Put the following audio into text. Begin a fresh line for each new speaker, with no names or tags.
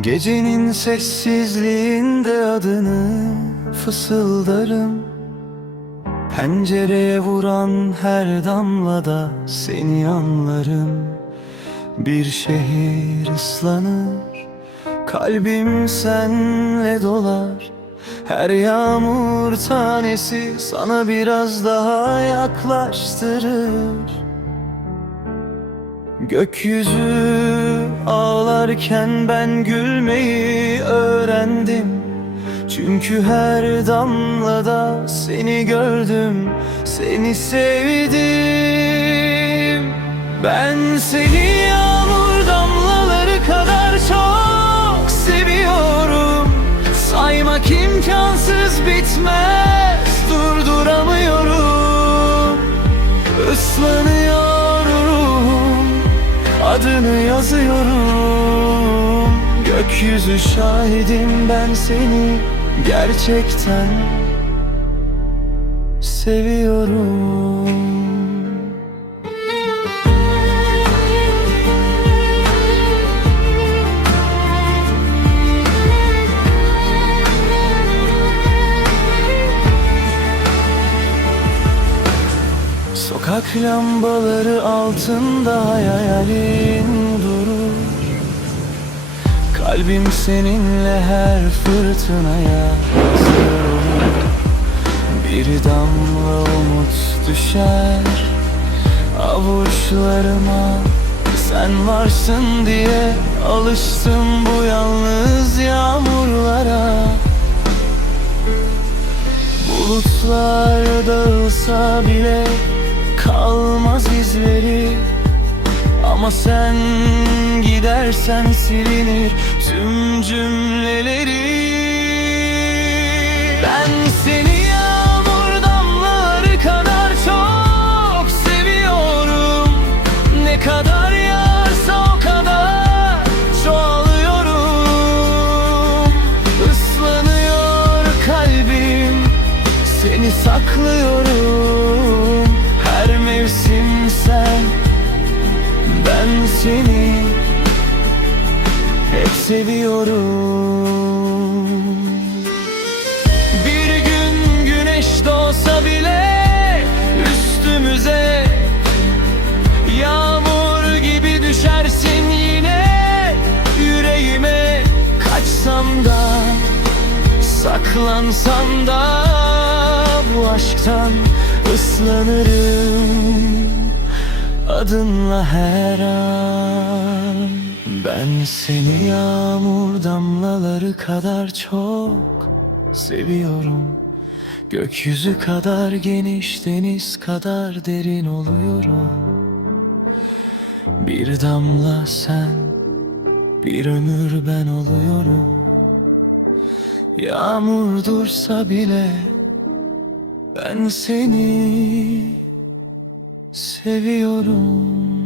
Gecenin sessizliğinde adını fısıldarım. Pencereye vuran her damlada seni anlarım. Bir şehir ıslanır Kalbim senle dolar. Her yağmur tanesi sana biraz daha yaklaştırır. Gökyüzü ağlarken ben gülmeyi öğrendim. Çünkü her damlada seni gördüm, seni sevdim. Ben seni yağmur damlaları kadar çok seviyorum. Saymak imkansız bitmez, durduramıyorum. Islanıyorum Adını yazıyorum. Gökyüzü şahidim ben seni Gerçekten Seviyorum Sokak lambaları altında hayalin durur. Kalbim seninle her fırtınaya olur. Bir damla umut düşer. Avuçlarıma Sen varsın diye alıştım bu yalnız yağmurlara. Bulutlar dağılsa bile kalmaz izleri. Ama sen gidersen silinir tüm cümleleri. Ben seni yağmur damlaları kadar çok seviyorum. Ne kadar yağarsa o kadar çoğalıyorum. Islanıyor kalbim seni saklıyorum Mevsim sen. Ben seni Hep seviyorum. Bir gün güneş doğsa bile Üstümüze Yağmur gibi düşersin yine. Yüreğime Kaçsam da Saklansam da bu aşktan ıslanırım Adınla her an. Ben seni yağmur damlaları kadar çok seviyorum. Gökyüzü kadar geniş deniz kadar derin oluyorum. Bir damla sen bir ömür ben oluyorum. Yağmur dursa bile ben seni seviyorum.